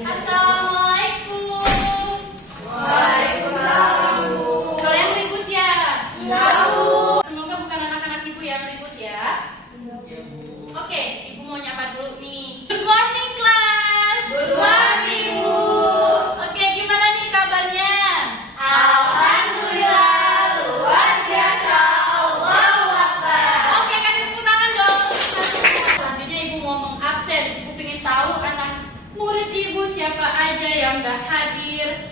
Assalamualaikum. Waalaikumsalam, Bu. Kalian ribut ya? Enggak, Bu. Semoga bukan anak-anak ibu yang ribut ya. Iya, Bu. Oke, ibu mau nyapa dulu nih. Good morning, class. Good morning, Bu. Oke, gimana nih kabarnya? Alhamdulillah, luar biasa. Allahu Akbar. Oke, kasih tepuk tangan dong. Selanjutnya ibu mau mengabsen. Ibu pengen tahu anak murid ibu siapa aja yang nggak hadir.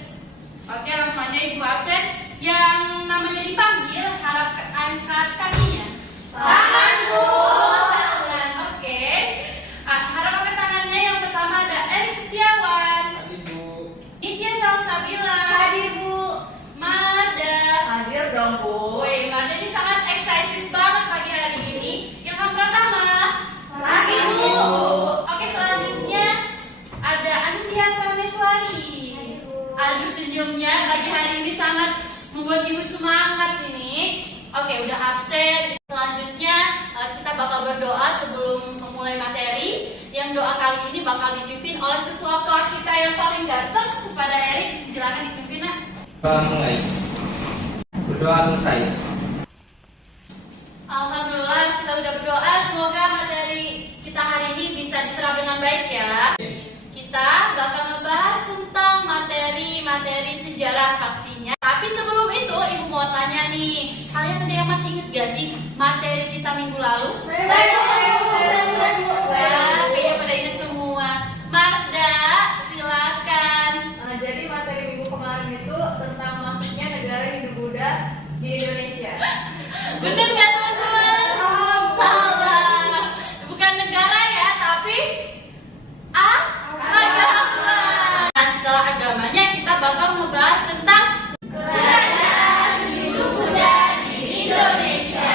Oke, langsung aja ibu absen. Yang namanya dipanggil harap angkat kakinya. Tangan, Bu. Tangan, oke. Harap angkat tangannya. Yang pertama ada Eri Setiawan, Hadir, Bu. Nitya Salsabila, Hadir, Bu. Mada. Hadir dong, Bu. Woi, Mada ini sangat excited banget pagi hari ini. Yang pertama, Hadir, Bu. Oke, selanjutnya ada Anindya Prameswari. Aduh, senyumnya pagi hari ini sangat membuat ibu semangat ini. Oke, udah absen. Selanjutnya kita bakal berdoa sebelum memulai materi. Yang doa kali ini bakal dipimpin oleh ketua kelas kita yang paling ganteng, kepada Erik. Silakan dipimpin, Nak. Kita mulai. Berdoa selesai. Alhamdulillah, kita udah berdoa. Semoga materi kita hari ini bisa diserap dengan baik ya. Kita bakal ngebahas tentang materi sejarah pastinya. Tapi sebelum itu, ibu mau tanya nih, kalian ada yang masih inget gak sih materi kita minggu lalu? Saya, Bu. Ya, kayaknya pada inget semua. Marda, silakan. Jadi materi minggu kemarin itu tentang masuknya negara Hindu-Buddha di Indonesia. Bener nggak teman-teman? Salah. Bukan negara ya, tapi agama. Nah, setelah agamanya kita bakal membahas tentang kerajaan Hindu-Buddha di Indonesia.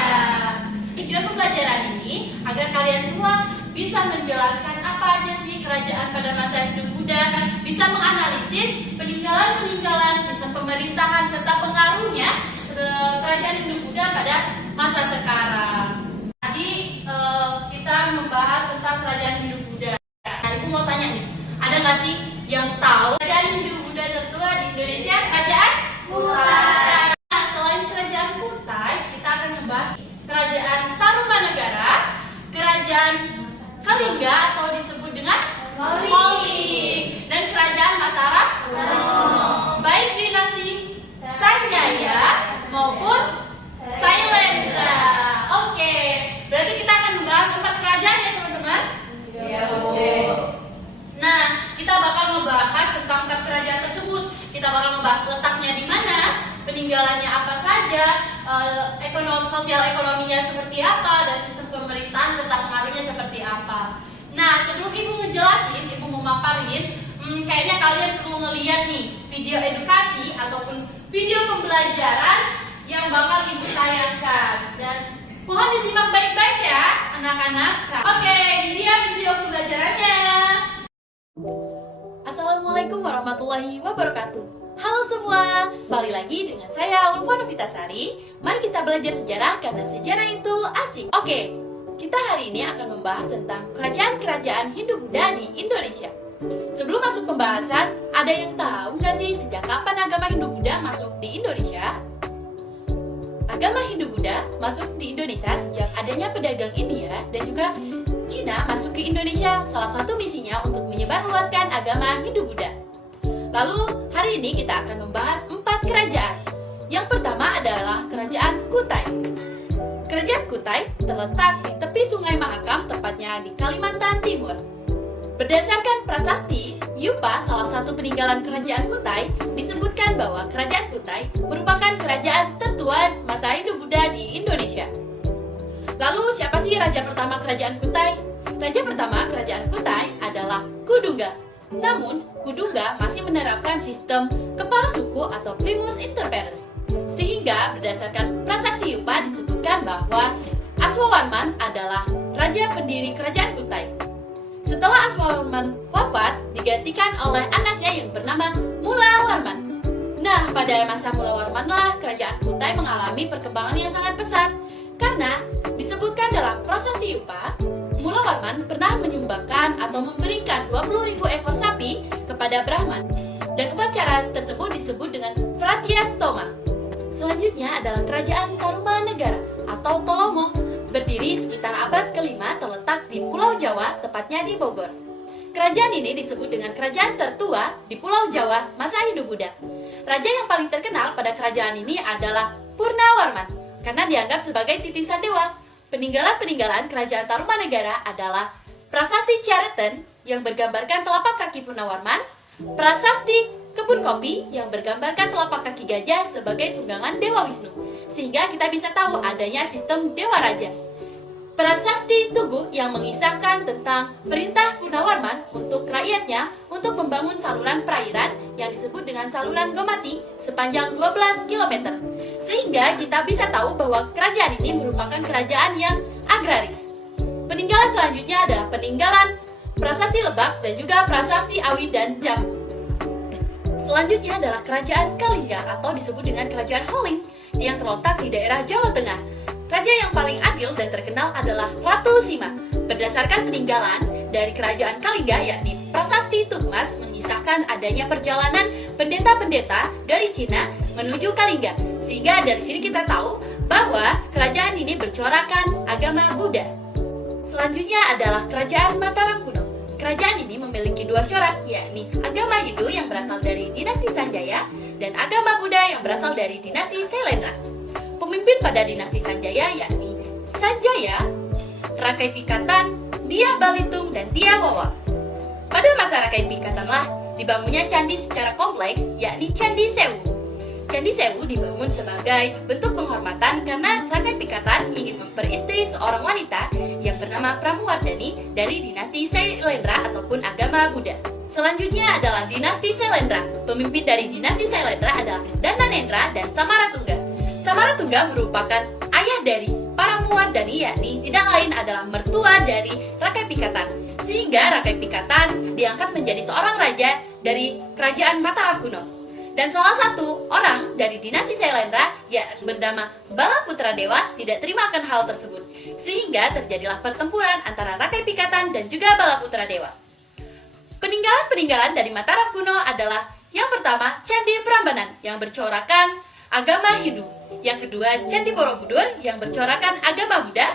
Tujuan pembelajaran ini agar kalian semua bisa menjelaskan apa aja sih kerajaan pada masa Hindu-Buddha, bisa menganalisis peninggalan-peninggalan sistem pemerintahan serta pengaruhnya kerajaan Hindu-Buddha pada masa sekarang. Tadi kita membahas tentang kerajaan Hindu-Buddha. Nah, ibu mau tanya nih, ada nggak sih yang tahu kerajaan Hindu-Buddha tertua di Indonesia? Kerajaan Kutai. Nah, selain kerajaan Kutai, kita akan membahas kerajaan Tarumanegara, kerajaan Kalingga atau disebut dengan Koli, dan kerajaan Mataram, baik dinasti Sanjaya maupun Sailendra. Oke, berarti kita akan membahas 4 kerajaan ya teman-teman. Iya, Bu. Nah, kita bakal membahas tentang 4 kerajaan tersebut. Kita bakal membahas letaknya di mana, peninggalannya apa saja, sosial ekonominya seperti apa, dan sistem pemerintahan serta pengaruhnya seperti apa. Nah, sebelum ibu ngejelasin, ibu mau memaparin, kayaknya kalian perlu ngeliat nih video edukasi ataupun video pembelajaran yang bakal ibu tayangkan. Dan mohon disimak baik-baik ya, anak-anak. Oke, ini dia video pembelajarannya. Assalamualaikum warahmatullahi wabarakatuh. Halo semua, kembali lagi dengan saya Ulfa Novitasari. Mari kita belajar sejarah karena sejarah itu asik. Oke, kita hari ini akan membahas tentang kerajaan-kerajaan Hindu-Buddha di Indonesia. Sebelum masuk pembahasan, ada yang tahu nggak sih sejak kapan agama Hindu-Buddha masuk di Indonesia? Agama Hindu-Buddha masuk di Indonesia sejak adanya pedagang India dan juga Cina masuk ke Indonesia. Salah satu misinya untuk menyebarluaskan agama Hindu-Buddha. Lalu hari ini kita akan membahas 4 kerajaan. Yang pertama adalah kerajaan Kutai. Kerajaan Kutai terletak di tepi Sungai Mahakam, tepatnya di Kalimantan Timur. Berdasarkan prasasti Yupa, salah satu peninggalan kerajaan Kutai, disebutkan bahwa kerajaan Kutai merupakan kerajaan tertua masa Hindu-Buddha di Indonesia. Lalu siapa sih raja pertama kerajaan Kutai? Raja pertama kerajaan Kutai adalah Kudungga. Namun, Kudungga masih menerapkan sistem kepala suku atau primus inter pares. Sehingga berdasarkan prasasti Yupa disebutkan bahwa Aswawarman adalah raja pendiri kerajaan Kutai. Setelah Aswawarman wafat, digantikan oleh anaknya yang bernama Mulawarman. Nah, pada masa Mulawarmanlah kerajaan Kutai mengalami perkembangan yang sangat pesat. Karena disebutkan dalam prasasti Yupa, Mulawarman pernah menyumbangkan atau memberikan 20.000 ekor sapi kepada kepada Brahman. Dan upacara tersebut disebut dengan Pratyastoma. Selanjutnya adalah Kerajaan Tarumanegara atau Tolomo, berdiri sekitar abad ke-5, terletak di Pulau Jawa, tepatnya di Bogor. Kerajaan ini disebut dengan kerajaan tertua di Pulau Jawa masa hidup Buddha. Raja yang paling terkenal pada kerajaan ini adalah Purnawarman, karena dianggap sebagai titisan dewa. Peninggalan-peninggalan kerajaan Tarumanegara adalah Prasasti Ciaretan yang bergambarkan telapak kaki Purnawarman, Prasasti Kebun Kopi yang bergambarkan telapak kaki gajah sebagai tunggangan Dewa Wisnu, sehingga kita bisa tahu adanya sistem Dewa Raja. Prasasti Tugu yang mengisahkan tentang perintah Purnawarman untuk rakyatnya untuk membangun saluran perairan yang disebut dengan saluran Gomati sepanjang 12 km. Sehingga kita bisa tahu bahwa kerajaan ini merupakan kerajaan yang agraris. Peninggalan selanjutnya adalah peninggalan Prasasti Lebak dan juga Prasasti Awi dan Jambu. Selanjutnya adalah Kerajaan Kalingga atau disebut dengan Kerajaan Holing yang terletak di daerah Jawa Tengah. Raja yang paling adil dan terkenal adalah Ratu Sima. Berdasarkan peninggalan dari Kerajaan Kalingga, yakni Prasasti Tutmas, mengisahkan adanya perjalanan pendeta-pendeta dari Cina menuju Kalingga. Sehingga dari sini kita tahu bahwa kerajaan ini bercorakan agama Buddha. Selanjutnya adalah Kerajaan Mataram kuno. Kerajaan ini memiliki dua corak, yakni agama Hindu yang berasal dari dinasti Sanjaya dan agama Buddha yang berasal dari dinasti Sailendra. Pemimpin pada dinasti Sanjaya yakni Sanjaya, Rakai Pikatan, Dia Balitung, dan Dia Wawa. Pada masa Rakai Pikatanlah dibangunnya candi secara kompleks, yakni Candi Sewu. Candi Sewu dibangun sebagai bentuk penghormatan karena Rakai Pikatan ingin memperistri seorang wanita yang bernama Pramuwardhani dari dinasti Sailendra ataupun agama Buddha. Selanjutnya adalah dinasti Sailendra. Pemimpin dari dinasti Sailendra adalah Dananendra dan Samaratungga. Samaratungga merupakan ayah dari Pramuwardhani, yakni tidak lain adalah mertua dari Rakai Pikatan. Sehingga Rakai Pikatan diangkat menjadi seorang raja dari kerajaan Mataram kuno. Dan salah satu orang dari dinasti Sailendra yang bernama Balaputra Dewa tidak terima akan hal tersebut. Sehingga terjadilah pertempuran antara Rakai Pikatan dan juga Balaputra Dewa. Peninggalan-peninggalan dari Mataram kuno adalah yang pertama Candi Prambanan yang bercorakan agama Hindu. Yang kedua Candi Borobudur yang bercorakan agama Buddha,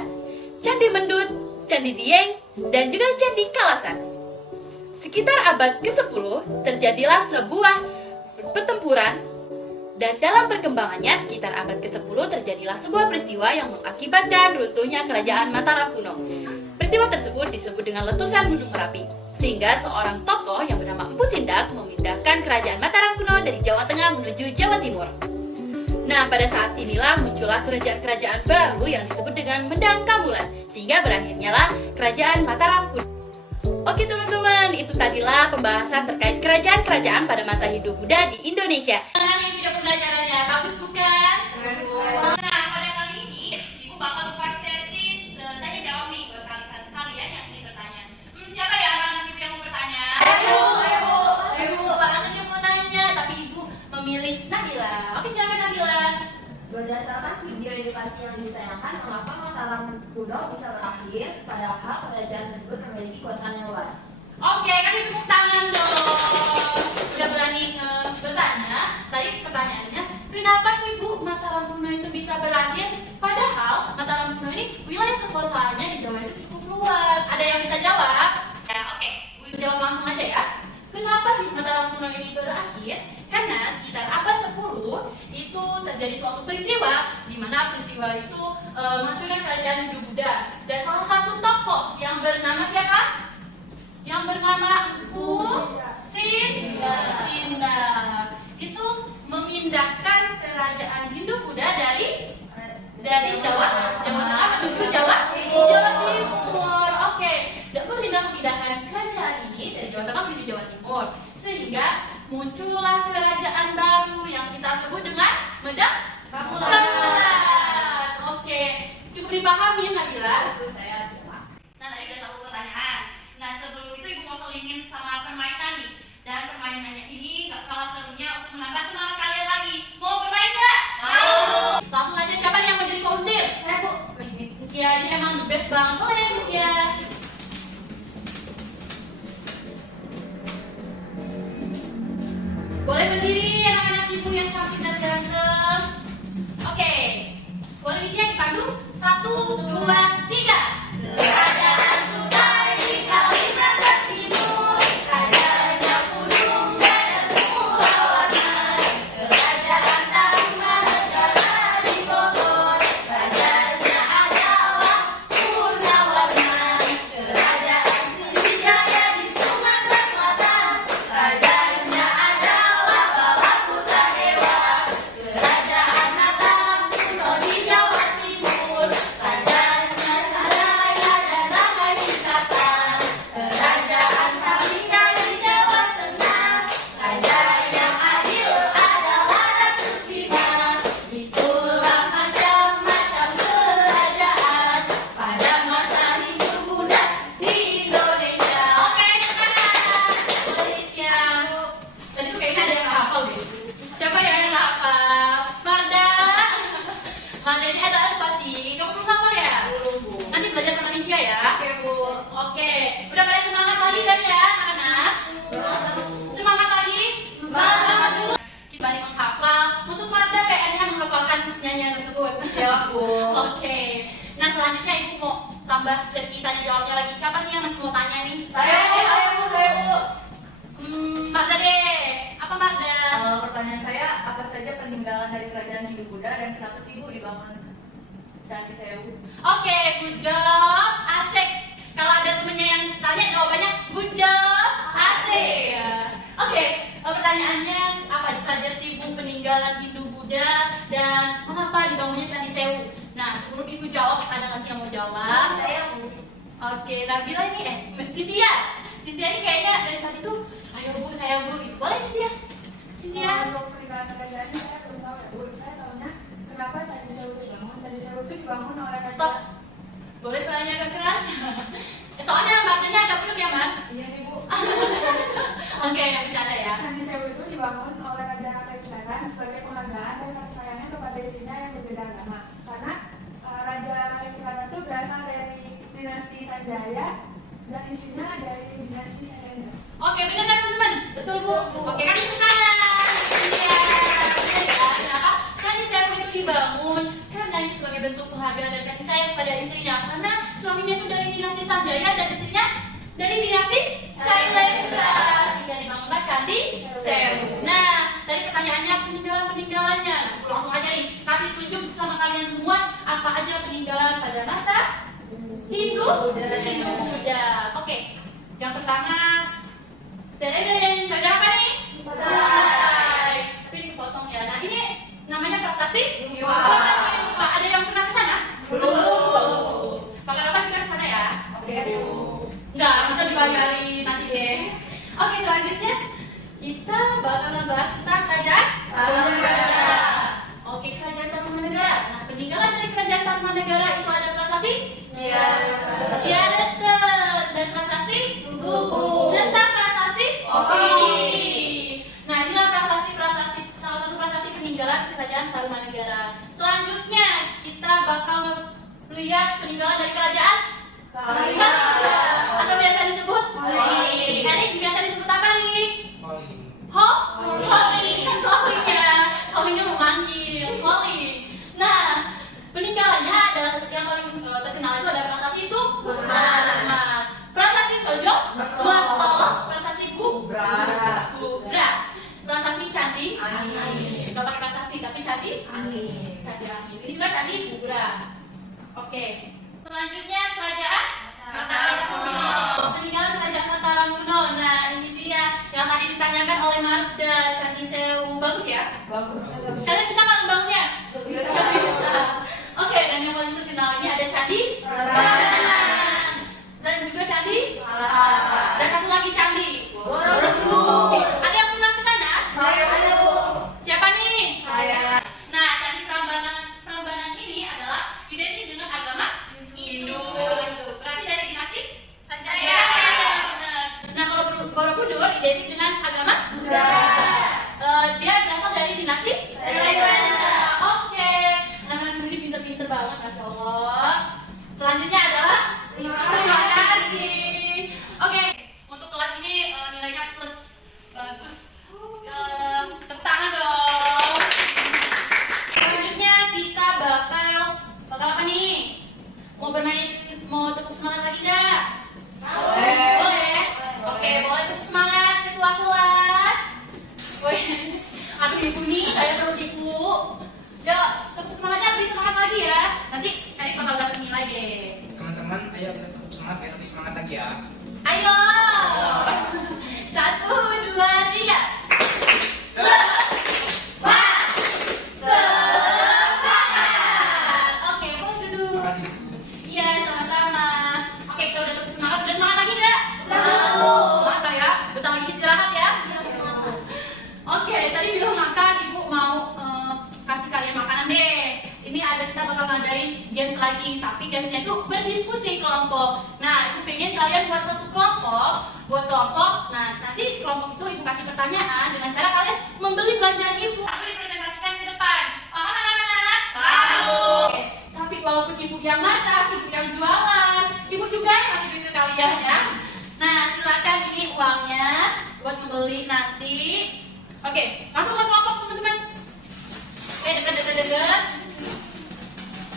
Candi Mendut, Candi Dieng, dan juga Candi Kalasan. Sekitar abad ke-10 terjadilah sebuah pertempuran, dan dalam perkembangannya sekitar abad ke-10 terjadilah sebuah peristiwa yang mengakibatkan runtuhnya kerajaan Mataram kuno. Peristiwa tersebut disebut dengan letusan Gunung Merapi, sehingga seorang tokoh yang bernama Empu Sindak memindahkan kerajaan Mataram kuno dari Jawa Tengah menuju Jawa Timur. Nah, pada saat inilah muncullah kerajaan-kerajaan baru yang disebut dengan Mendang Kabulan, sehingga berakhirnya lah kerajaan Mataram kuno. Oke teman-teman, itu tadilah pembahasan terkait kerajaan-kerajaan pada masa hidup Buddha di Indonesia. Ini video pembelajarannya bagus bukan? Nah, pada kali ini Ibu bakal buka sesi tanya jawab nih buat kalian yang ingin bertanya. Siapa ya anak Ibu yang mau bertanya? Ibu banget yang mau nanya, tapi Ibu memilih Nabila. Oke, silakan Nabila. Berdasarkan video edukasi yang ditayangkan, mengapa Mataram kuno bisa berakhir padahal kerajaan tersebut memiliki kekuasaan yang luas? Oke, kasih tepuk tangan dong. Udah berani bertanya. Tadi pertanyaannya, kenapa sih Bu Mataram kuno itu bisa berakhir padahal Mataram kuno ini wilayah kekuasaannya di Jawa itu cukup luas? Ada yang bisa jawab? Ya, oke. Bu jawab langsung aja ya. Kenapa sih Mataram kuno ini berakhir? Karena sekitar abad 10 itu terjadi suatu peristiwa di mana peristiwa itu menghancurkan kerajaan Hindu Buddha, dan salah satu tokoh yang bernama siapa? Yang bernama Empu Sindak itu memindahkan kerajaan Hindu Buddha dari Jawa Tengah menuju Jawa Timur. Oke, Empu Sindak memindahkan kerajaan ini dari Jawa Tengah menuju Jawa Timur, sehingga muncullah kerajaan baru yang kita sebut dengan Mendang Kabulan. Oke, cukup dipahami Nabila? Saya siapa? Nah, tadi udah satu pertanyaan. Nah, sebelum itu Ibu mau selingin sama permainan nih. Dan permainannya ini gak kalah serunya untuk menambah semangat kalian lagi. Mau bermain gak? Mau! Langsung aja, siapa nih yang mau jadi volunteer? Saya Bu. Ya, ini emang the best banget. Boleh ya. Boleh berdiri anak-anak ibu yang cantik dan ganteng. Oke, boleh Lydia dipandu? 1, 2, 3. Kerajaan Kutai di Kalimantan Timur, rajanya Pudung dan Mulawarman. Kerajaan Tarumanegara di Bogor, rajanya adalah Purnawarman. Kerajaan Sriwijaya di Sumatera Selatan, rajanya adalah Balaputra Dewa. Kerajaan Mataram kuno di Jawa Timur, rajanya Sanjaya dan Ramai Singkatan. Kerajaan Kalingga di Jawa Tengah, raja yang adil adalah Ratu Sima. Itulah macam-macam kerajaan pada masa hidup Bunda di Indonesia. Oke, selanjutnya. Tadi tuh kayaknya ada yang nggak hafal deh. Siapa yang nggak hafal? Marda ini ada apa sih? Kamu belum hafal ya? Belum, Bu. Nanti belajar sama Lydia ya. Oke, Bu. Oke, udah pada semangat lagi kan ya anak-anak? Semangat lagi? Semangat, Bu. Kita balik menghafal. Untuk Marda PR-nya menghafalkan nyanyian tersebut. Ya, Bu. Oke. Nah selanjutnya ibu mau tambah sesi tanya jawabnya lagi. Siapa sih yang masih mau tanya nih? Saya, Bu. Marda deh. Apa Marda? Pertanyaan saya, apa saja peninggalan dari kerajaan Hindu Buddha dan kenapa sih Bu dibangun Candi Sewu? Oke, good job. Asik. Kalau ada temennya yang tanya jawabannya good job. Asik. Oke, pertanyaannya apa saja sih Bu peninggalan Hindu Buddha dan mengapa dibangunnya Candi Sewu? Nah, sebelum ibu jawab, ada nggak sih yang mau jawab? Saya Bu. Oke, Nabila ini Cynthia. Cynthia ini kayaknya dari tadi tuh saya Bu gitu. Boleh Cynthia? Cynthia. Untuk peninggalan kerajaannya saya belum tahu ya Bu. Saya tahunya kenapa Candi Sewu dibangun. Candi Sewu itu dibangun oleh raja. Stop. Boleh suaranya agak keras? Soalnya matanya agak penuh ya, Man? Iya nih, Bu. Oke, bercanda ya. Candi Sewu itu dibangun oleh Raja Rakai Pindakan sebagai penghargaan dan kasih sayangnya kepada istrinya yang berbeda agama. Karena Raja Rakai Pindakan itu berasal dari dinasti Sanjaya dan istrinya dari dinasti Sailendra. Oke, benar kan teman-teman? Betul Bu. Oke kan sekarang. Iya. Kenapa? Candi Sewu itu dibangun karena ini sebagai bentuk penghargaan dan kasih sayang pada istrinya. Karena suaminya itu dari dinasti Sanjaya dan istrinya dari dinasti Sailendra. Sehingga dibangunlah Candi Sewu. Nah, tadi pertanyaannya peninggalannya. Nah, langsung aja nih kasih tunjuk sama kalian semua apa aja peninggalan pada masa Hindu Buddha. Oke, yang pertama kerajaan apa nih? Kutai. Tapi dipotong ya. Nah ini namanya prasasti. Pak ada yang pernah ke sana? Belum. Kapan-kapan kita ke sana ya? Oke, Bu. Enggak, bisa dibayari nanti deh. Oke, selanjutnya kita bakal membahas tentang kerajaan Tarumanegara. Oke, kerajaan Tarumanegara. Nah, peninggalan dari kerajaan Tarumanegara itu ada prasasti Ciadetet dan prasasti Buku. serta prasasti Opi. Nah, inilah prasasti salah satu prasasti peninggalan kerajaan Tarumanegara. Selanjutnya kita bakal melihat peninggalan dari kerajaan Kalimantan. atau biasa disebut Koli. Erik biasa disebut apa nih? Koli. Koli kan Kolinya. Kolinya memanggil Koli. Nah, peninggalannya adalah yang paling terkenal itu ada prasasti itu Mas. Prasasti Sojo, Bartolo, prasasti Kubra, prasasti Candi Angin. Gak pakai prasasti tapi Candi Angin. Candi Angin. Ini juga Candi Kubra. Oke. Selanjutnya kerajaan Mataram kuno. Peninggalan kerajaan Mataram kuno. Nah, ini dia yang tadi ditanyakan oleh Marda. Candi Sewu bagus ya? Bagus. Kalian bisa nggak membangunnya? Bisa. Bisa. Oke, dan yang paling terkenal ini ada Candi Prambanan. Dan juga Candi Alasar. dan satu lagi Candi Borobudur. Ada yang pernah ke sana? Saya ada, Bu. Siapa nih? Saya. Nah, Candi Prambanan ini adalah identik dengan agama Hindu. Berarti dari dinasti Sanjaya. Benar. Nah, kalau Borobudur identik dengan agama Buddha. Dia berasal dari dinasti Sailendra. Oke. Anak-anak ini pinter-pinter banget, masya Allah. Selanjutnya adalah terima kasih. Oke, untuk kelas ini nilainya plus bagus. pertanyaan dengan cara kalian membeli belanjaan ibu. Aku dipresentasikan ke depan. Paham anak-anak? Tahu. Oke, tapi walaupun ibu yang masak, ibu yang jualan, ibu juga yang kasih duit ke kalian ya. Nah, silakan ini uangnya buat membeli nanti. Oke, langsung ke kelompok teman-teman. Oke, deket.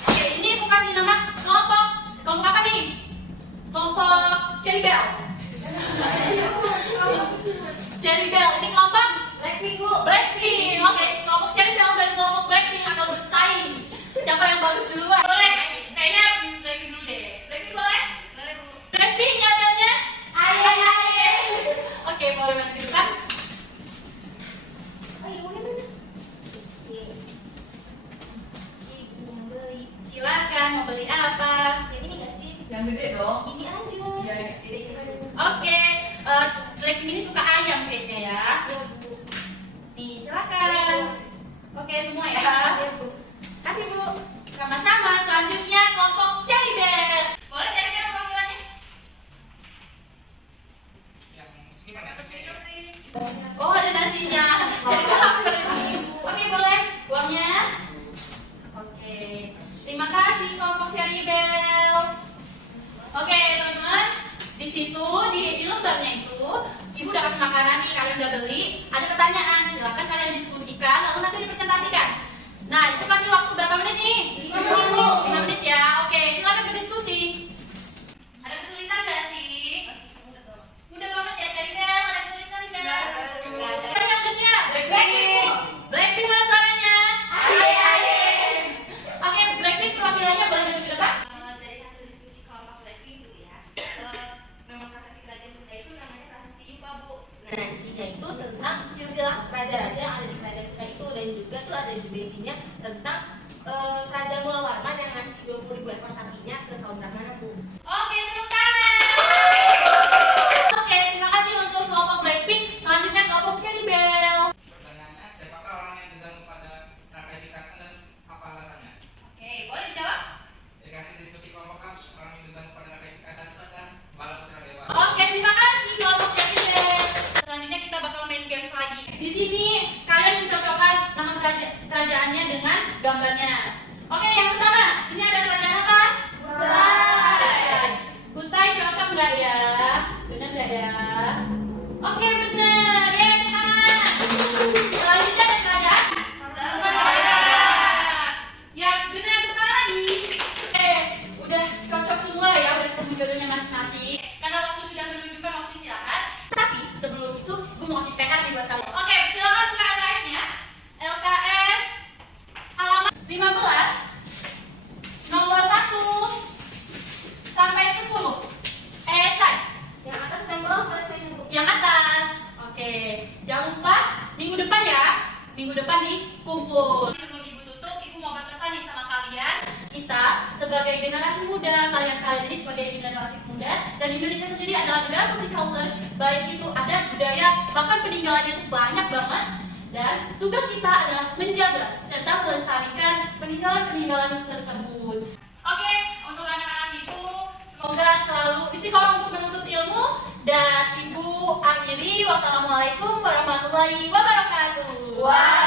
Oke, ini ibu kasih nama kelompok. Kelompok apa nih? Kelompok Cherry Bell. Cherry Bell, ini kelompok Blackpink, Bu. Blackpink. Oke, kelompok Cherry Bell dan kelompok Blackpink akan bersaing. Siapa yang bagus duluan? Boleh, kayaknya Blackpink dulu deh. Blackpink boleh? Boleh, Bu. Blackpink kaliannya? Ayo. Oke, boleh maju ke depan. Silakan mau beli apa? Yang ini nggak sih? Yang gede dong. Ini aja. Iya, iya. Oke, Blackpink ini suka ayam kayaknya ya. Ya, Bu. Nih, silakan. Oke, semua ya. Ya, Bu. Kasih, Bu. Sama-sama. Selanjutnya kelompok Cherry Bell. Boleh Cherry Bell perwakilannya? Yang ini kan ada meja. Oh, ada nasinya. Cherry Bell lapar ini. Oke, boleh. Uangnya. Oke. Terima kasih kelompok Cherry Bell. Oke, teman-teman. Di situ di lembarnya itu ibu udah kasih makanan nih, kalian udah beli. Ada pertanyaan, silakan kalian diskusikan lalu nanti dipresentasikan. Nah, itu kasih waktu berapa menit nih? 5 menit, Bu. 5 menit ya. Oke, silakan berdiskusi. Ada kesulitan nggak sih? Mudah banget ya, Cherry Bell. Ada kesulitan nggak? Nggak ada. Siapa yang udah siap? Blackpink. Blackpink mana suaranya? Aye. Oke, Blackpink perwakilannya boleh maju ke depan? Dari hasil diskusi kelompok Blackpink dulu ya, memang prasasti kerajaan Bunda itu namanya prasasti Yupa, Bu. Nah, isinya itu tentang silsilah raja-raja yang ada di kerajaan kita itu, dan juga tuh ada juga isinya tentang kerajaan Mula Warman yang ngasih 20.000 ekor sapinya ke kaum Brahmana, Bu. Oke, tepuk tangan. Oke, terima kasih untuk kelompok Blackpink. Selanjutnya kelompok Cherry Bell. Pertanyaannya, siapakah orang yang dendam kepada Raka Dikatan dan apa alasannya? Oke, boleh dijawab? Dari hasil diskusi kelompok kami, orang yang dendam kepada Raka Dikatan itu adalah Balaputra Dewa. Oke, terima kasih kelompok Cherry Bell. Selanjutnya kita bakal main games lagi. Di sini kalian mencocokkan nama kerajaannya dengan gambarnya. Oke, yang pertama, ini ada kerajaan apa? Kutai. Kutai cocok nggak ya? Bener nggak ya? Oke, bener. Ya, tangan. Selanjutnya ada kerajaan? Ya, benar sekali lagi. Udah cocok semua ya, udah ketemu jodohnya masing-masing. Karena waktu sudah menunjukkan waktu istirahat. Tapi sebelum itu, gue mau kasih PR nih buat kalian. Oke, silakan buka LKS-nya. LKS halaman 15, nomor 1 sampai 10. Esai. Yang atas dan bawah boleh saya nunggu. Yang atas. Oke, jangan lupa minggu depan ya. Minggu depan nih kumpul. Sebelum ibu tutup, ibu mau berpesan nih sama kalian. Kita sebagai generasi muda, kalian ini sebagai generasi muda, dan Indonesia sendiri adalah negara multikultural. Baik itu ada budaya, bahkan peninggalannya itu banyak banget. Dan tugas kita adalah menjaga serta melestarikan peninggalan-peninggalan tersebut. Oke, untuk anak-anak itu semoga selalu istiqomah untuk menuntut ilmu, dan ibu akhiri wassalamualaikum warahmatullahi wabarakatuh. Wah.